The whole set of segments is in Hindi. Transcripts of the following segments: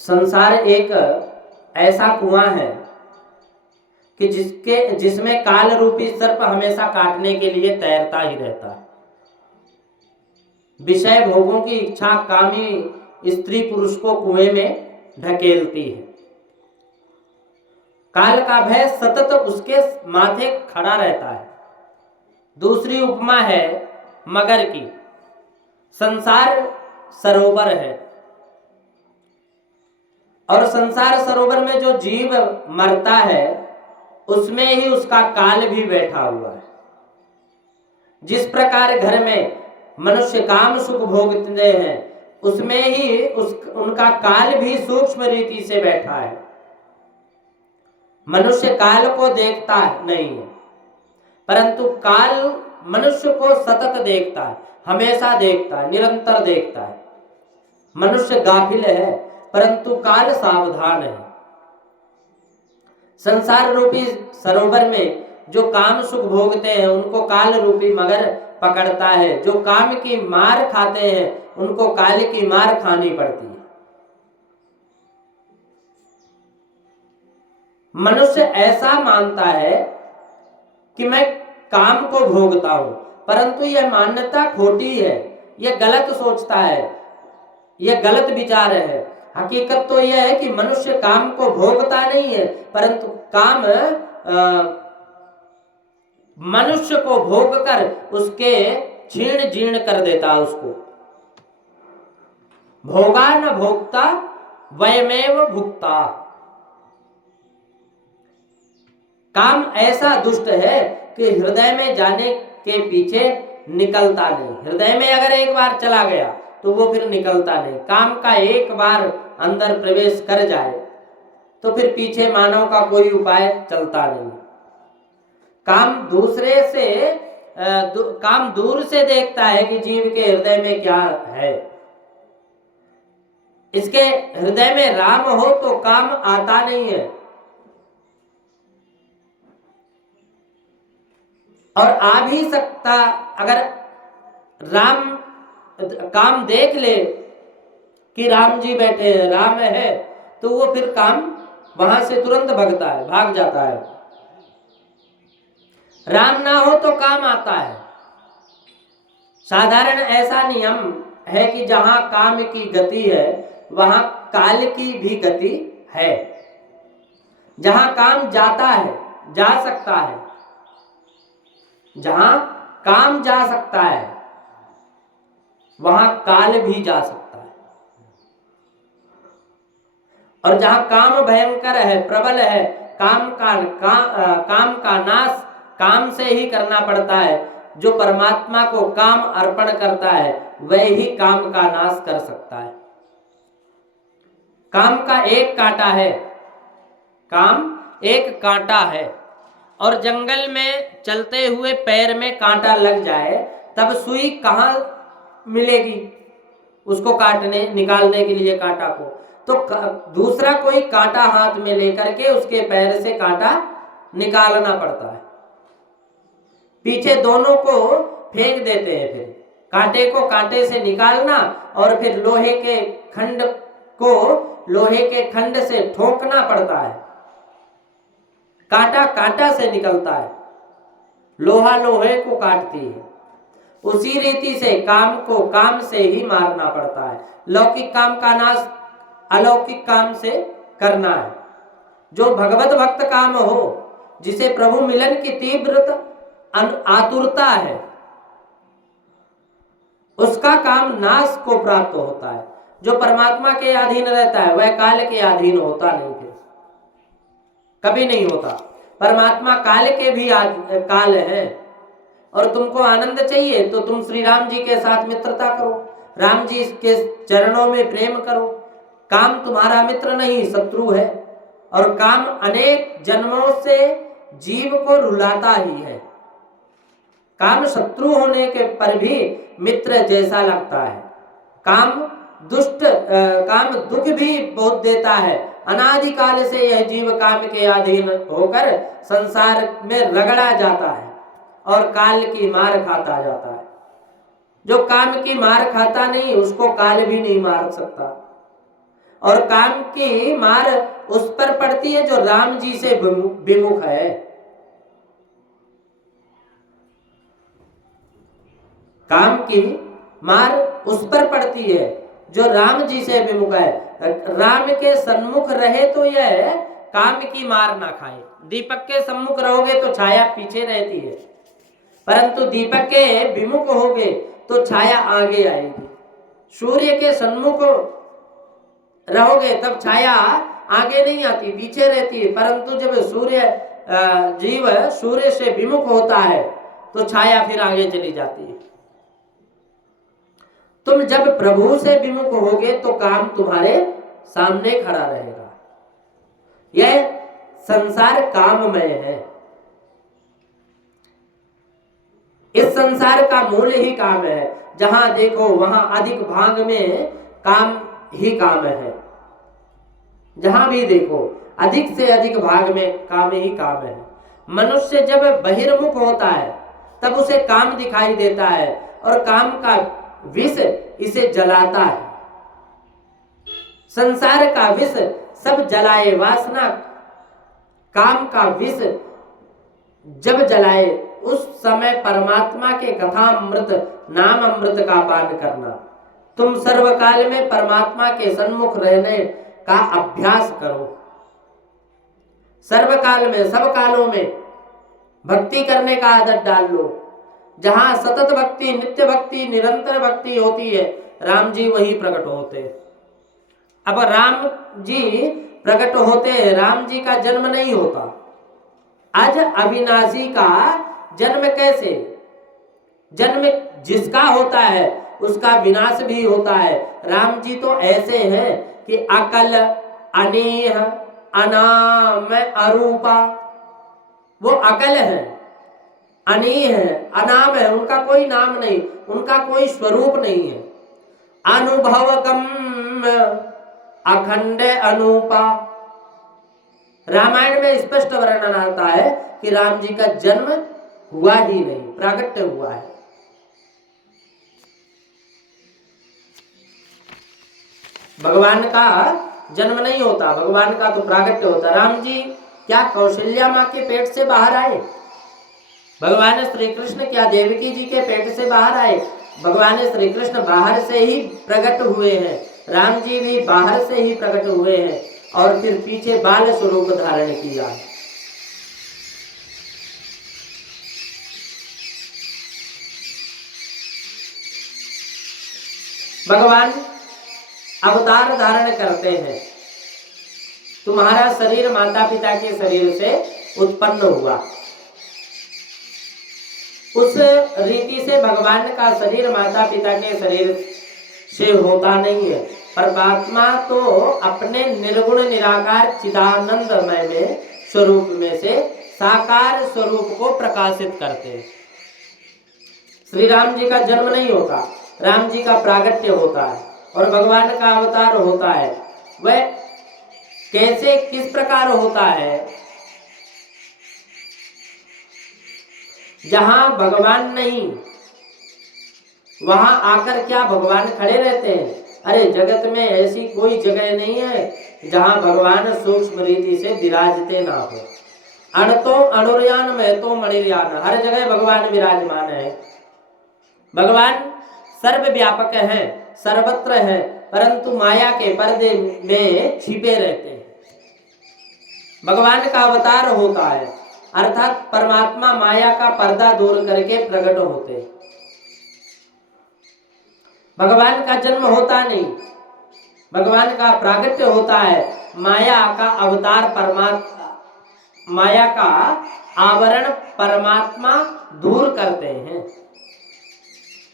संसार एक ऐसा कुआं है कि जिसमें काल रूपी सर्प हमेशा काटने के लिए तैरता ही रहता है। विषय भोगों की इच्छा कामी स्त्री पुरुष को कुएं में ढकेलती है। काल का भय सतत उसके माथे खड़ा रहता है। दूसरी उपमा है मगर की। संसार सरोवर है और संसार सरोवर में जो जीव मरता है उसमें ही उसका काल भी बैठा हुआ है। जिस प्रकार घर में मनुष्य काम सुख भोगते हैं उसमें ही उनका काल भी सूक्ष्म रीति से बैठा है। मनुष्य काल को देखता नहीं है परंतु काल मनुष्य को सतत देखता है, हमेशा देखता है, निरंतर देखता है। मनुष्य गाफिल है परंतु काल सावधान है। संसार रूपी सरोवर में जो काम सुख भोगते हैं उनको काल रूपी मगर पकड़ता है। जो काम की मार खाते हैं उनको काल की मार खानी पड़ती है। मनुष्य ऐसा मानता है कि मैं काम को भोगता हूं, परंतु यह मान्यता खोटी है। यह गलत सोचता है, यह गलत विचार है। हकीकत तो यह है कि मनुष्य काम को भोगता नहीं है परंतु काम मनुष्य को भोग कर उसके क्षीण जीर्ण कर देता है। उसको भोगा न भोक्ता वयमेव भुक्ता। काम ऐसा दुष्ट है कि हृदय में जाने के पीछे निकलता नहीं। हृदय में अगर एक बार चला गया तो वो फिर निकलता नहीं। काम का एक बार अंदर प्रवेश कर जाए तो फिर पीछे मानव का कोई उपाय चलता नहीं। काम दूर से देखता है कि जीव के हृदय में क्या है। इसके हृदय में राम हो तो काम आता नहीं है, और आ भी सकता। अगर राम काम देख ले कि राम जी बैठे हैं, राम है, तो वो फिर काम वहां से तुरंत भगता है, भाग जाता है। राम ना हो तो काम आता है। साधारण ऐसा नियम है कि जहां काम की गति है वहां काल की भी गति है। जहां काम जाता है, जा सकता है, जहां काम जा सकता है वहां काल भी जा सकता है। और जहां काम भयंकर है, प्रबल है, काम का नाश काम से ही करना पड़ता है। जो परमात्मा को काम अर्पण करता है वह ही काम का नाश कर सकता है। काम का एक कांटा है, काम एक कांटा है, और जंगल में चलते हुए पैर में कांटा लग जाए तब सुई कहाँ मिलेगी उसको निकालने के लिए कांटा को? तो दूसरा कोई कांटा हाथ में लेकर के उसके पैर से कांटा निकालना पड़ता है। पीछे दोनों को फेंक देते हैं। फिर कांटे को कांटे से निकालना और फिर लोहे के खंड को लोहे के खंड से ठोकना पड़ता है। कांटा कांटा से निकलता है, लोहा लोहे को काटती है। उसी रीति से काम को काम से ही मारना पड़ता है। लौकिक काम का नाश अलौकिक काम से करना है। जो भगवत भक्त काम हो, जिसे प्रभु मिलन की तीव्र आतुरता है, उसका काम नाश को प्राप्त होता है। जो परमात्मा के अधीन रहता है वह काल के अधीन होता नहीं, फिर कभी नहीं होता। परमात्मा काल के भी काल है। और तुमको आनंद चाहिए तो तुम श्री राम जी के साथ मित्रता करो, राम जी के चरणों में प्रेम करो। काम तुम्हारा मित्र नहीं, शत्रु है। और काम अनेक जन्मों से जीव को रुलाता ही है। काम शत्रु होने के पर भी मित्र जैसा लगता है। काम दुख भी बहुत देता है। अनादिकाल से यह जीव काम के अधीन होकर संसार में रगड़ा जाता है और काल की मार खाता जाता है। जो काम की मार खाता नहीं उसको काल भी नहीं मार सकता। और काम की मार उस पर पड़ती है जो राम जी से विमुख है। काम की मार उस पर पड़ती है जो राम जी से विमुख है। राम के सन्मुख रहे तो यह काम की मार ना खाए। दीपक के सम्मुख रहोगे तो छाया पीछे रहती है, परंतु दीपक के विमुख होगे तो छाया आगे आएगी। सूर्य के सन्मुख रहोगे तब छाया आगे नहीं आती, पीछे रहती है, परंतु जब जीव सूर्य से विमुख होता है तो छाया फिर आगे चली जाती है। तुम जब प्रभु से विमुख होगे तो काम तुम्हारे सामने खड़ा रहेगा। यह संसार काममय है। इस संसार का मूल ही काम है। जहां देखो वहां अधिक भाग में काम ही काम है। जहां भी देखो अधिक से अधिक भाग में काम ही काम है। मनुष्य जब बहिर्मुख होता है तब उसे काम दिखाई देता है और काम का विष इसे जलाता है। संसार का विष सब जलाए, वासना काम का विष जब जलाए उस समय परमात्मा के कथामृत नाम अमृत का पान करना। तुम सर्वकाल में परमात्मा के सन्मुख रहने का अभ्यास करो। सर्वकाल में, सब कालों में भक्ति करने का आदत डाल लो। जहां सतत भक्ति, नित्य भक्ति, निरंतर भक्ति होती है, राम जी वही प्रकट होते हैं। अब राम जी प्रकट होते हैं, राम जी का जन्म नहीं होता। आज अविनाशी का जन्म कैसे? जन्म जिसका होता है उसका विनाश भी होता है। राम जी तो ऐसे हैं कि अकल, अनेह, अनाम, अरूपा। वो अकल है, अनेह है, अनाम है, उनका कोई नाम नहीं, उनका कोई स्वरूप नहीं है। अनुभवगम, अखंड, अनूपा। रामायण में स्पष्ट वर्णन आता है कि राम जी का जन्म हुआ ही नहीं, प्रागट्य हुआ है। भगवान का जन्म नहीं होता, भगवान का तो प्रागट्य होता। राम जी क्या कौशल्या माँ के पेट से बाहर आए? भगवान श्री कृष्ण क्या देवकी जी के पेट से बाहर आए? भगवान श्री कृष्ण बाहर से ही प्रकट हुए हैं। राम जी भी बाहर से ही प्रकट हुए हैं और फिर पीछे बाल स्वरूप धारण किया। भगवान अवतार धारण करते हैं। तुम्हारा शरीर माता पिता के शरीर से उत्पन्न हुआ, उस रीति से भगवान का शरीर माता पिता के शरीर से होता नहीं है। परमात्मा तो अपने निर्गुण निराकार चिदानंदमय में स्वरूप में से साकार स्वरूप को प्रकाशित करते हैं। श्री राम जी का जन्म नहीं होता, राम जी का प्रागट्य होता है और भगवान का अवतार होता है। वह कैसे, किस प्रकार होता है? जहां भगवान नहीं वहां आकर क्या भगवान खड़े रहते हैं? अरे जगत में ऐसी कोई जगह नहीं है जहां भगवान सूक्ष्म रीति से विराजते ना हो। अणतो अणुर्यान में तो मणिर्यान, हर जगह भगवान विराजमान है। भगवान सर्वव्यापक हैं, सर्वत्र हैं, परंतु माया के पर्दे में छिपे रहते हैं। भगवान का अवतार होता है अर्थात परमात्मा माया का पर्दा दूर करके प्रकट होते। भगवान का जन्म होता नहीं, भगवान का प्रागट्य होता है। माया का अवतार परमात्मा, माया का आवरण परमात्मा दूर करते हैं।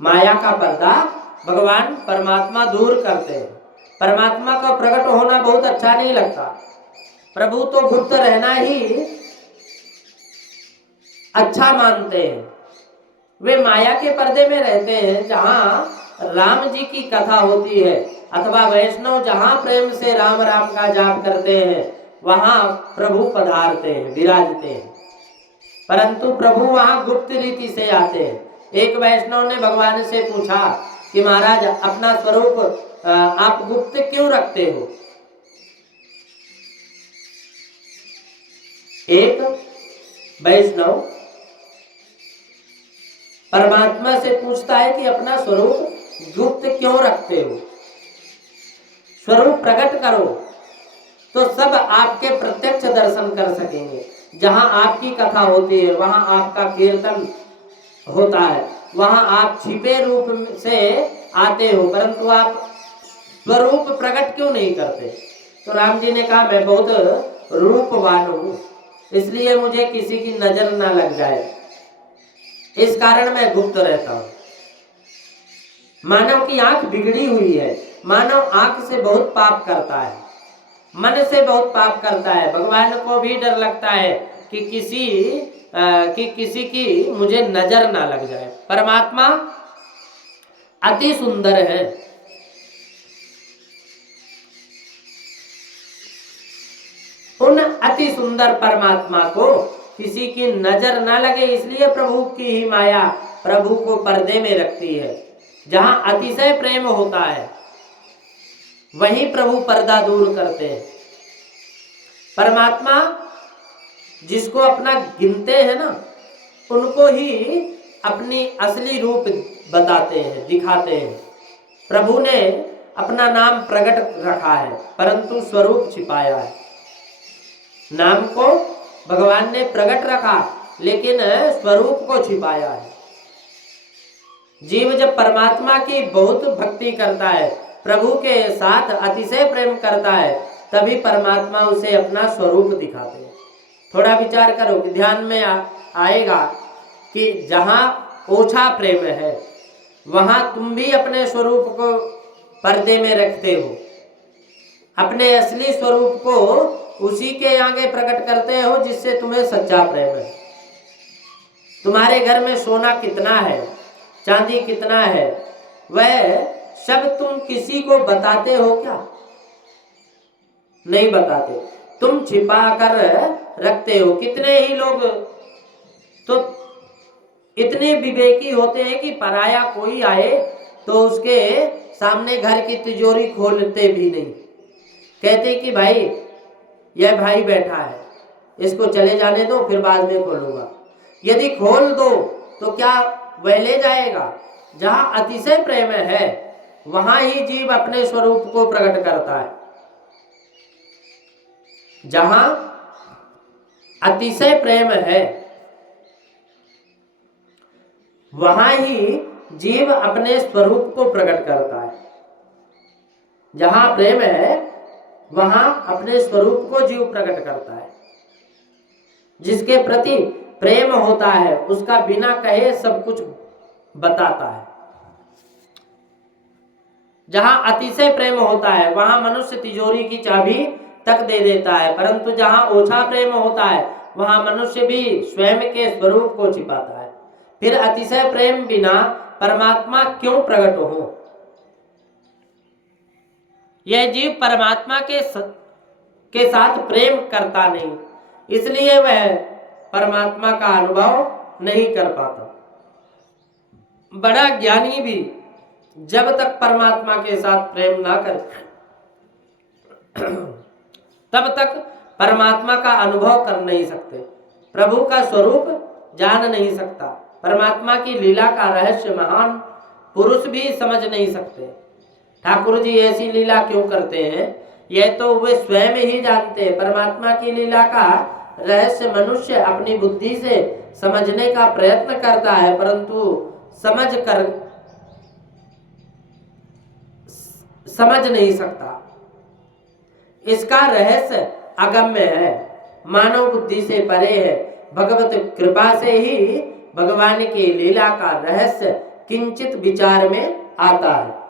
माया का पर्दा भगवान परमात्मा दूर करते हैं। परमात्मा का प्रकट होना बहुत अच्छा नहीं लगता। प्रभु तो गुप्त रहना ही अच्छा मानते हैं। वे माया के पर्दे में रहते हैं। जहां राम जी की कथा होती है अथवा वैष्णव जहां प्रेम से राम राम का जाप करते हैं वहां प्रभु पधारते हैं, विराजते हैं। परंतु प्रभु वहां गुप्त रीति से आते हैं। एक वैष्णव ने भगवान से पूछा कि महाराज अपना स्वरूप आप गुप्त क्यों रखते हो? एक वैष्णव परमात्मा से पूछता है कि अपना स्वरूप गुप्त क्यों रखते हो, स्वरूप प्रकट करो तो सब आपके प्रत्यक्ष दर्शन कर सकेंगे। जहां आपकी कथा होती है, वहां आपका कीर्तन होता है, वहां आप छिपे रूप से आते हो, परंतु आप स्वरूप प्रकट क्यों नहीं करते। तो राम जी ने कहा, मैं बहुत रूपवान हूं, इसलिए मुझे किसी की नजर ना लग जाए, इस कारण मैं गुप्त रहता हूं। मानव की आंख बिगड़ी हुई है, मानव आंख से बहुत पाप करता है, मन से बहुत पाप करता है। भगवान को भी डर लगता है कि किसी की मुझे नजर ना लग जाए। परमात्मा अति सुंदर है, उन अति सुंदर परमात्मा को किसी की नजर ना लगे, इसलिए प्रभु की ही माया प्रभु को पर्दे में रखती है। जहां अतिशय प्रेम होता है वहीं प्रभु पर्दा दूर करते हैं। परमात्मा जिसको अपना गिनते हैं ना, उनको ही अपनी असली रूप बताते हैं, दिखाते हैं। प्रभु ने अपना नाम प्रकट रखा है, परंतु स्वरूप छिपाया है। नाम को भगवान ने प्रकट रखा, लेकिन स्वरूप को छिपाया है। जीव जब परमात्मा की बहुत भक्ति करता है, प्रभु के साथ अतिशय प्रेम करता है, तभी परमात्मा उसे अपना स्वरूप दिखाते हैं। थोड़ा विचार करो कि ध्यान में आएगा कि जहां ओछा प्रेम है वहां तुम भी अपने स्वरूप को पर्दे में रखते हो, अपने असली स्वरूप को उसी के आगे प्रकट करते हो जिससे तुम्हें सच्चा प्रेम है। तुम्हारे घर में सोना कितना है, चांदी कितना है, वह सब तुम किसी को बताते हो क्या? नहीं बताते, तुम छिपा कर रखते हो। कितने ही लोग तो इतने विवेकी होते हैं कि पराया कोई आए तो उसके सामने घर की तिजोरी खोलते भी नहीं, कहते कि भाई यह भाई बैठा है, इसको चले जाने दो, फिर बाद में खोलूंगा। यदि खोल दो तो क्या वह ले जाएगा? जहां अतिशय प्रेम है वहां ही जीव अपने स्वरूप को प्रकट करता है। जहां अतिशय प्रेम है वहां ही जीव अपने स्वरूप को प्रकट करता है। जहां प्रेम है वहां अपने स्वरूप को जीव प्रकट करता है। जिसके प्रति प्रेम होता है उसका बिना कहे सब कुछ बताता है। जहां अतिशय प्रेम होता है वहां मनुष्य तिजोरी की चाबी तक दे देता है, परंतु जहां ओछा प्रेम होता है वहां मनुष्य भी स्वयं के स्वरूप को छिपाता है। फिर अतिशय प्रेम बिना परमात्मा क्यों प्रकट हो? यह जीव परमात्मा के साथ प्रेम करता नहीं, इसलिए वह परमात्मा का अनुभव नहीं कर पाता। बड़ा ज्ञानी भी जब तक परमात्मा के साथ प्रेम ना करे तब तक परमात्मा का अनुभव कर नहीं सकते, प्रभु का स्वरूप जान नहीं सकता, परमात्मा की लीला का रहस्य महान पुरुष भी समझ नहीं सकते। ठाकुर जी ऐसी लीला क्यों करते हैं, यह तो वे स्वयं ही जानते हैं। परमात्मा की लीला का रहस्य मनुष्य अपनी बुद्धि से समझने का प्रयत्न करता है, परंतु समझ नहीं सकता। इसका रहस्य अगम्य है, मानव बुद्धि से परे है। भगवत कृपा से ही भगवान की लीला का रहस्य किंचित विचार में आता है।